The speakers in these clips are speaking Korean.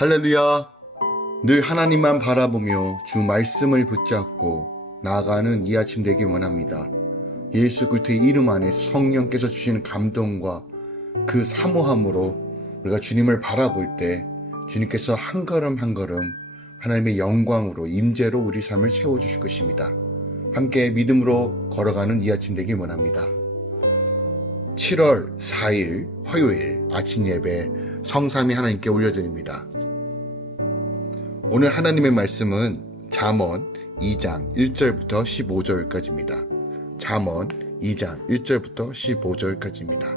할렐루야! 늘 하나님만 바라보며 주 말씀을 붙잡고 나아가는 이 아침 되길 원합니다. 예수 그리스도의 이름 안에 성령께서 주시는 감동과 그 사모함으로 우리가 주님을 바라볼 때 주님께서 한 걸음 한 걸음 하나님의 영광으로 임재로 우리 삶을 채워주실 것입니다. 함께 믿음으로 걸어가는 이 아침 되길 원합니다. 7월 4일 화요일 아침 예배 성삼위 하나님께 올려드립니다. 오늘 하나님의 말씀은 잠언 2장 1절부터 15절까지입니다. 잠언 2장 1절부터 15절까지입니다.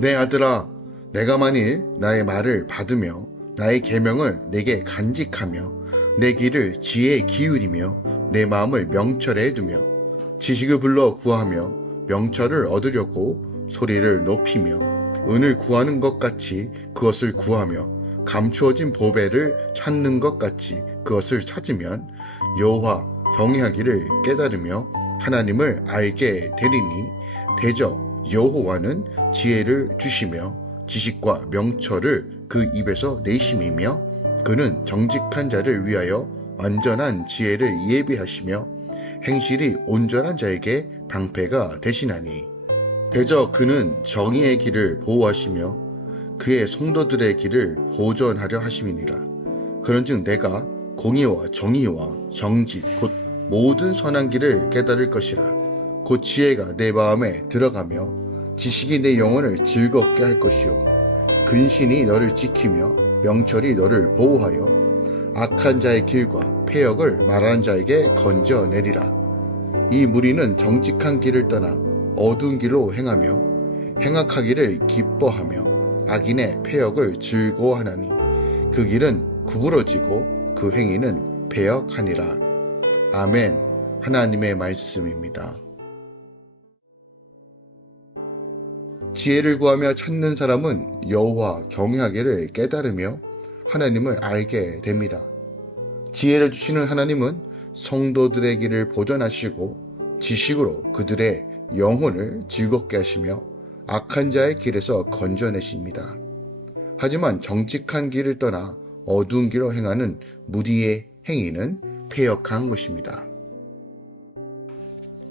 내 아들아, 내가 만일 나의 말을 받으며 나의 계명을 내게 간직하며 내 길을 지혜에 기울이며 내 마음을 명철에 두며 지식을 불러 구하며 명철을 얻으려고 소리를 높이며 은을 구하는 것 같이 그것을 구하며 감추어진 보배를 찾는 것 같이 그것을 찾으면 여호와 경외하기를 깨달으며 하나님을 알게 되리니 대저 여호와는 지혜를 주시며 지식과 명철을 그 입에서 내심이며 그는 정직한 자를 위하여 완전한 지혜를 예비하시며 행실이 온전한 자에게 방패가 되시나니 대저 그는 정의의 길을 보호하시며 그의 성도들의 길을 보존하려 하심이니라. 그런즉 내가 공의와 정의와 정직 곧 모든 선한 길을 깨달을 것이라. 곧 지혜가 내 마음에 들어가며 지식이 내 영혼을 즐겁게 할 것이요 근신이 너를 지키며 명철이 너를 보호하여 악한 자의 길과 패역을 말하는 자에게 건져내리라. 이 무리는 정직한 길을 떠나 어두운 길로 행하며 행악하기를 기뻐하며 악인의 패역을 즐거워하나니 그 길은 구부러지고 그 행위는 패역하니라. 아멘. 하나님의 말씀입니다. 지혜를 구하며 찾는 사람은 여호와 경외하기를 깨달으며 하나님을 알게 됩니다. 지혜를 주시는 하나님은 성도들의 길을 보존하시고 지식으로 그들의 영혼을 즐겁게 하시며 악한 자의 길에서 건져내십니다. 하지만 정직한 길을 떠나 어두운 길로 행하는 무리의 행위는 패역한 것입니다.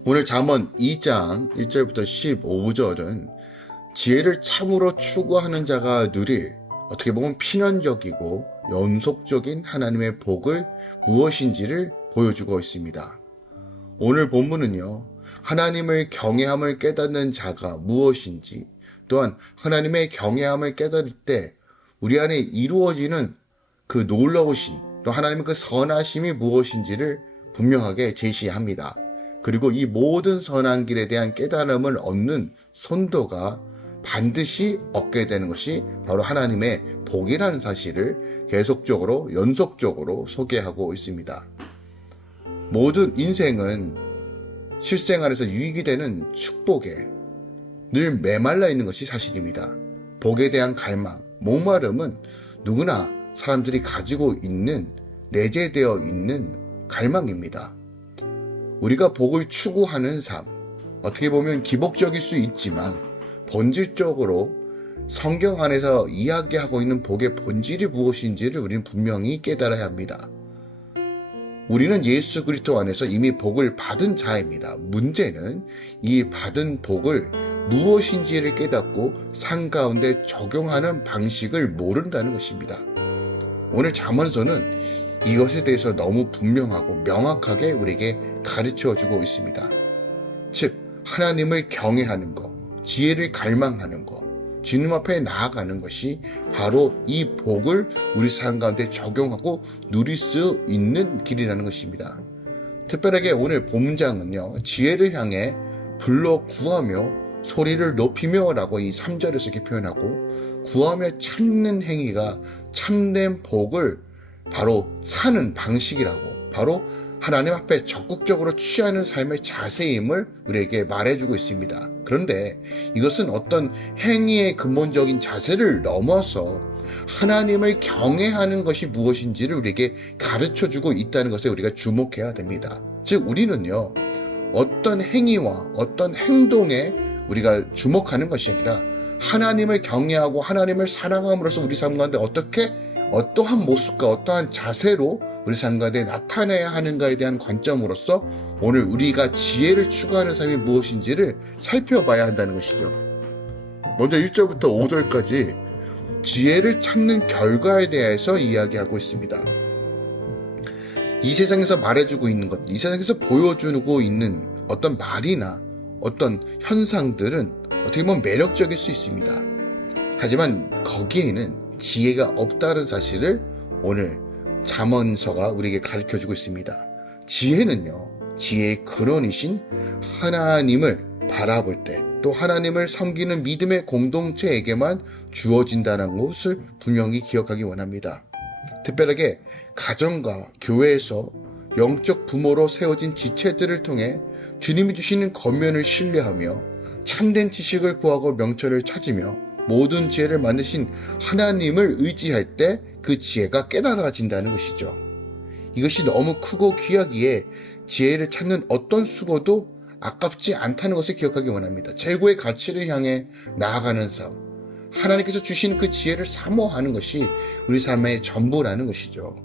오늘 잠언 2장 1절부터 15절은 지혜를 참으로 추구하는 자가 누릴 어떻게 보면 필연적이고 연속적인 하나님의 복을 무엇인지를 보여주고 있습니다. 오늘 본문은요, 하나님을 경외함을 깨닫는 자가 무엇인지, 또한 하나님의 경외함을 깨달을 때 우리 안에 이루어지는 그 놀라우신 또 하나님의 그 선하심이 무엇인지를 분명하게 제시합니다. 그리고 이 모든 선한 길에 대한 깨달음을 얻는 손도가 반드시 얻게 되는 것이 바로 하나님의 복이라는 사실을 계속적으로 연속적으로 소개하고 있습니다. 모든 인생은 실생활에서 유익이 되는 축복에 늘 메말라 있는 것이 사실입니다. 복에 대한 갈망, 목마름은 누구나 사람들이 가지고 있는 내재되어 있는 갈망입니다. 우리가 복을 추구하는 삶, 어떻게 보면 기복적일 수 있지만 본질적으로 성경 안에서 이야기하고 있는 복의 본질이 무엇인지를 우리는 분명히 깨달아야 합니다. 우리는 예수 그리스도 안에서 이미 복을 받은 자입니다. 문제는 이 받은 복을 무엇인지를 깨닫고 삶 가운데 적용하는 방식을 모른다는 것입니다. 오늘 잠언서는 이것에 대해서 너무 분명하고 명확하게 우리에게 가르쳐주고 있습니다. 즉 하나님을 경외하는 것, 지혜를 갈망하는 것, 주님 앞에 나아가는 것이 바로 이 복을 우리 삶 가운데 적용하고 누릴 수 있는 길이라는 것입니다. 특별하게 오늘 본문장은요, 지혜를 향해 불러 구하며 소리를 높이며 라고 이 3절에서 이렇게 표현하고 구하며 찾는 행위가 참된 복을 바로 사는 방식이라고, 바로 하나님 앞에 적극적으로 취하는 삶의 자세임을 우리에게 말해주고 있습니다. 그런데 이것은 어떤 행위의 근본적인 자세를 넘어서 하나님을 경외하는 것이 무엇인지를 우리에게 가르쳐주고 있다는 것에 우리가 주목해야 됩니다. 즉 우리는요, 어떤 행위와 어떤 행동에 우리가 주목하는 것이 아니라 하나님을 경외하고 하나님을 사랑함으로써 우리 삶 가운데 어떻게 어떠한 모습과 어떠한 자세로 우리 삶 가운데 나타내야 하는가에 대한 관점으로서 오늘 우리가 지혜를 추구하는 삶이 무엇인지를 살펴봐야 한다는 것이죠. 먼저 1절부터 5절까지 지혜를 찾는 결과에 대해서 이야기하고 있습니다. 이 세상에서 말해주고 있는 것, 이 세상에서 보여주고 있는 어떤 말이나 어떤 현상들은 어떻게 보면 매력적일 수 있습니다. 하지만 거기에는 지혜가 없다는 사실을 오늘 잠언서가 우리에게 가르쳐주고 있습니다. 지혜는요, 지혜의 근원이신 하나님을 바라볼 때, 또 하나님을 섬기는 믿음의 공동체에게만 주어진다는 것을 분명히 기억하기 원합니다. 특별하게 가정과 교회에서 영적 부모로 세워진 지체들을 통해 주님이 주시는 권면을 신뢰하며 참된 지식을 구하고 명철을 찾으며 모든 지혜를 만드신 하나님을 의지할 때 그 지혜가 깨달아진다는 것이죠. 이것이 너무 크고 귀하기에 지혜를 찾는 어떤 수고도 아깝지 않다는 것을 기억하기 원합니다. 최고의 가치를 향해 나아가는 삶, 하나님께서 주신 그 지혜를 사모하는 것이 우리 삶의 전부라는 것이죠.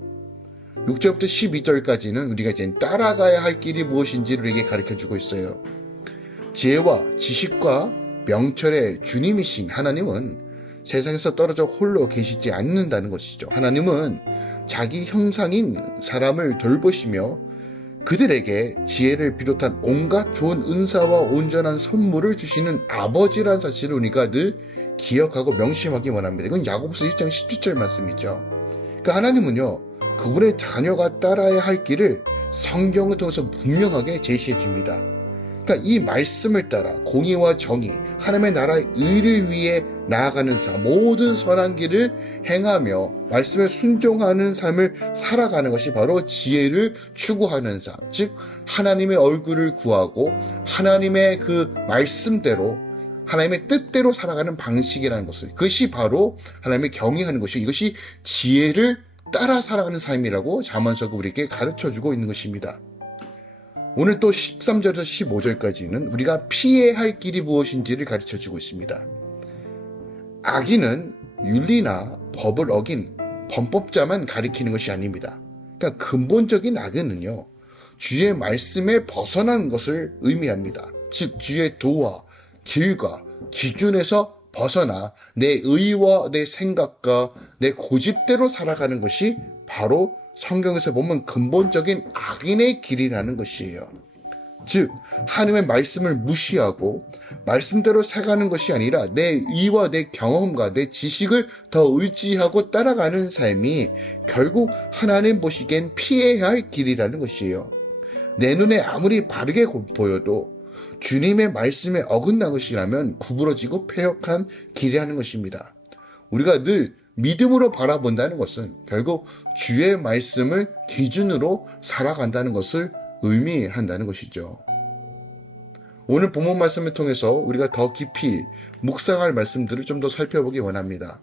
6절부터 12절까지는 우리가 이제 따라가야 할 길이 무엇인지를 우리에게 가르쳐주고 있어요. 지혜와 지식과 명철의 주님이신 하나님은 세상에서 떨어져 홀로 계시지 않는다는 것이죠. 하나님은 자기 형상인 사람을 돌보시며 그들에게 지혜를 비롯한 온갖 좋은 은사와 온전한 선물을 주시는 아버지라는 사실을 우리가 늘 기억하고 명심하기 원합니다. 이건 야고보서 1장 17절 말씀이죠. 그러니까 하나님은요, 그분의 자녀가 따라야 할 길을 성경을 통해서 분명하게 제시해 줍니다. 그러니까 이 말씀을 따라 공의와 정의, 하나님의 나라의 의를 위해 나아가는 삶, 모든 선한 길을 행하며 말씀에 순종하는 삶을 살아가는 것이 바로 지혜를 추구하는 삶, 즉 하나님의 얼굴을 구하고 하나님의 그 말씀대로 하나님의 뜻대로 살아가는 방식이라는 것을, 그것이 바로 하나님의 경외하는 것이, 이것이 지혜를 따라 살아가는 삶이라고 잠언서가 우리에게 가르쳐주고 있는 것입니다. 오늘 또 13절에서 15절까지는 우리가 피해야 할 길이 무엇인지를 가르쳐주고 있습니다. 악인은 윤리나 법을 어긴 범법자만 가리키는 것이 아닙니다. 그러니까 근본적인 악은요, 주의 말씀에 벗어난 것을 의미합니다. 즉 주의 도와 길과 기준에서 벗어나 내 의와 내 생각과 내 고집대로 살아가는 것이 바로 성경에서 보면 근본적인 악인의 길이라는 것이에요. 즉 하나님의 말씀을 무시하고 말씀대로 살아가는 것이 아니라 내 의와 내 경험과 내 지식을 더 의지하고 따라가는 삶이 결국 하나님 보시기엔 피해야 할 길이라는 것이에요. 내 눈에 아무리 바르게 보여도 주님의 말씀에 어긋난 것이라면 구부러지고 패역한 길이라는 것입니다. 우리가 늘 믿음으로 바라본다는 것은 결국 주의 말씀을 기준으로 살아간다는 것을 의미한다는 것이죠. 오늘 본문 말씀을 통해서 우리가 더 깊이 묵상할 말씀들을 좀 더 살펴보기 원합니다.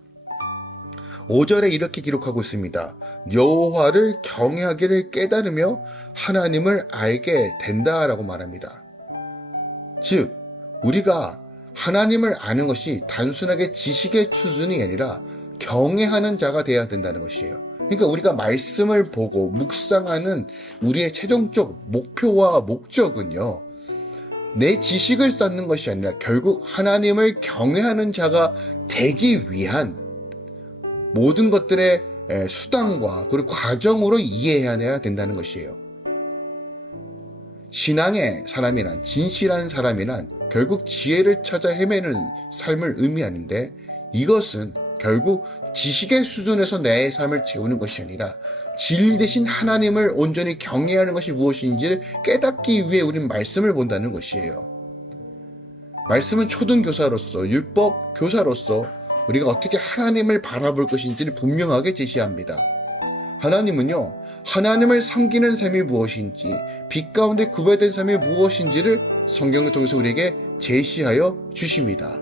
5절에 이렇게 기록하고 있습니다. 여호와를 경외하기를 깨달으며 하나님을 알게 된다라고 말합니다. 즉 우리가 하나님을 아는 것이 단순하게 지식의 수준이 아니라 경외하는 자가 되어야 된다는 것이에요. 그러니까 우리가 말씀을 보고 묵상하는 우리의 최종적 목표와 목적은요, 내 지식을 쌓는 것이 아니라 결국 하나님을 경외하는 자가 되기 위한 모든 것들의 수단과 그리고 과정으로 이해해야 된다는 것이에요. 신앙의 사람이란, 진실한 사람이란 결국 지혜를 찾아 헤매는 삶을 의미하는데, 이것은 결국 지식의 수준에서 내 삶을 채우는 것이 아니라 진리 대신 하나님을 온전히 경외하는 것이 무엇인지를 깨닫기 위해 우리는 말씀을 본다는 것이에요. 말씀은 초등교사로서, 율법 교사로서 우리가 어떻게 하나님을 바라볼 것인지를 분명하게 제시합니다. 하나님은요, 하나님을 섬기는 삶이 무엇인지, 빛 가운데 구별된 삶이 무엇인지를 성경을 통해서 우리에게 제시하여 주십니다.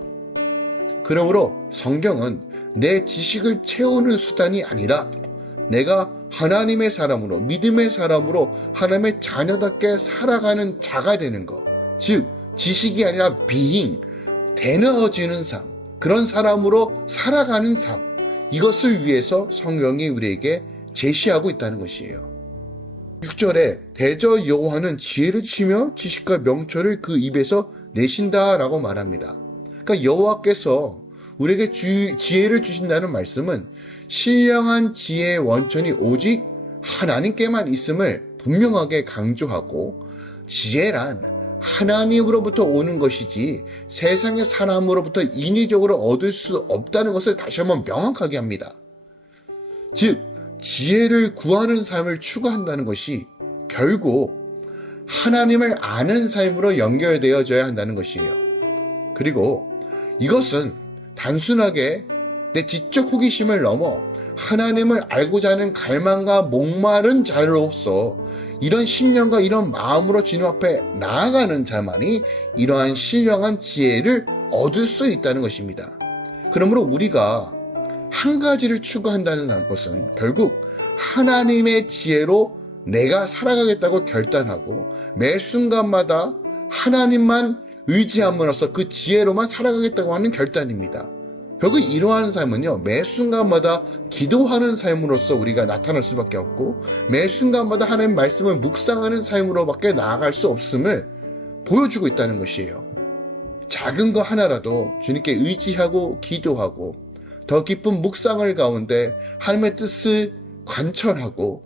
그러므로 성경은 내 지식을 채우는 수단이 아니라 내가 하나님의 사람으로, 믿음의 사람으로 하나님의 자녀답게 살아가는 자가 되는 것, 즉 지식이 아니라 being, 되어지는 삶, 그런 사람으로 살아가는 삶, 이것을 위해서 성경이 우리에게 제시하고 있다는 것이에요. 6절에 대저 여호와는 지혜를 주시며 지식과 명철을 그 입에서 내신다라고 말합니다. 그러니까 여호와께서 우리에게 지혜를 주신다는 말씀은 신령한 지혜의 원천이 오직 하나님께만 있음을 분명하게 강조하고, 지혜란 하나님으로부터 오는 것이지 세상의 사람으로부터 인위적으로 얻을 수 없다는 것을 다시 한번 명확하게 합니다. 즉 지혜를 구하는 삶을 추구한다는 것이 결국 하나님을 아는 삶으로 연결되어져야 한다는 것이에요. 그리고 이것은 단순하게 내 지적 호기심을 넘어 하나님을 알고자 하는 갈망과 목마른 자로서 이런 신념과 이런 마음으로 주님 앞에 나아가는 자만이 이러한 신령한 지혜를 얻을 수 있다는 것입니다. 그러므로 우리가 한 가지를 추구한다는 것은 결국 하나님의 지혜로 내가 살아가겠다고 결단하고 매 순간마다 하나님만 의지함으로써 그 지혜로만 살아가겠다고 하는 결단입니다. 결국 이러한 삶은요, 매 순간마다 기도하는 삶으로서 우리가 나타날 수밖에 없고, 매 순간마다 하나님의 말씀을 묵상하는 삶으로밖에 나아갈 수 없음을 보여주고 있다는 것이에요. 작은 거 하나라도 주님께 의지하고 기도하고 더 깊은 묵상을 가운데 하나님의 뜻을 관철하고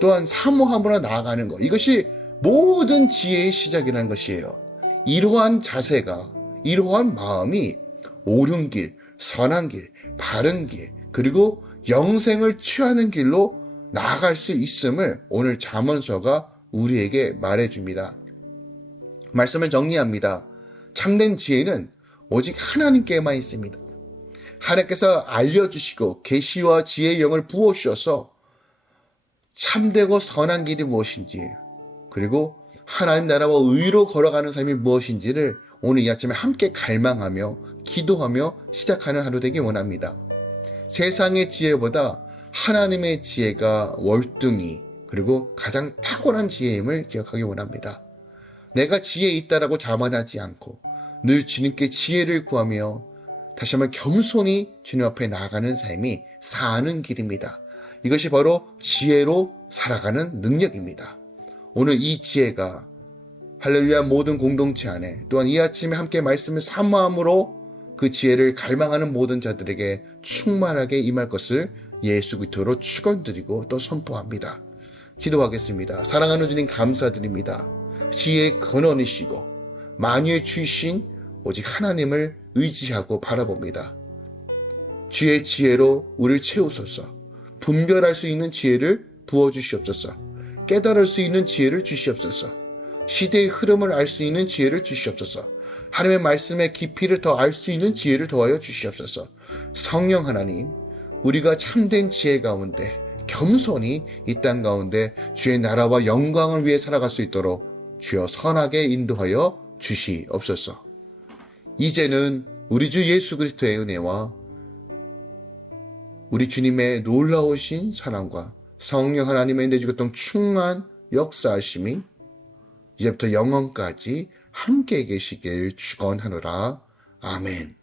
또한 사모함으로 나아가는 것, 이것이 모든 지혜의 시작이라는 것이에요. 이러한 자세가, 이러한 마음이 옳은 길, 선한 길, 바른 길, 그리고 영생을 취하는 길로 나아갈 수 있음을 오늘 잠언서가 우리에게 말해줍니다. 말씀을 정리합니다. 참된 지혜는 오직 하나님께만 있습니다. 하나님께서 알려주시고 계시와 지혜의 영을 부어주셔서 참되고 선한 길이 무엇인지, 그리고 하나님 나라와 의로 걸어가는 삶이 무엇인지를 오늘 이 아침에 함께 갈망하며 기도하며 시작하는 하루 되기 원합니다. 세상의 지혜보다 하나님의 지혜가 월등히 그리고 가장 탁월한 지혜임을 기억하기 원합니다. 내가 지혜 있다라고 자만하지 않고 늘 주님께 지혜를 구하며 다시 한번 겸손히 주님 앞에 나아가는 삶이 사는 길입니다. 이것이 바로 지혜로 살아가는 능력입니다. 오늘 이 지혜가 할렐루야 모든 공동체 안에, 또한 이 아침에 함께 말씀을 사모함으로 그 지혜를 갈망하는 모든 자들에게 충만하게 임할 것을 예수 그리스도로 축원드리고 또 선포합니다. 기도하겠습니다. 사랑하는 주님 감사드립니다. 지혜의 근원이시고 만유의 주이신 오직 하나님을 의지하고 바라봅니다. 주의 지혜로 우리를 채우소서. 분별할 수 있는 지혜를 부어주시옵소서. 깨달을 수 있는 지혜를 주시옵소서. 시대의 흐름을 알 수 있는 지혜를 주시옵소서. 하나님의 말씀의 깊이를 더 알 수 있는 지혜를 더하여 주시옵소서. 성령 하나님, 우리가 참된 지혜 가운데 겸손히 이 땅 가운데 주의 나라와 영광을 위해 살아갈 수 있도록 주여 선하게 인도하여 주시옵소서. 이제는 우리 주 예수 그리스도의 은혜와 우리 주님의 놀라우신 사랑과 성령 하나님의 내주셨던 충만 역사하심이 이제부터 영원까지 함께 계시길 축원하노라. 아멘.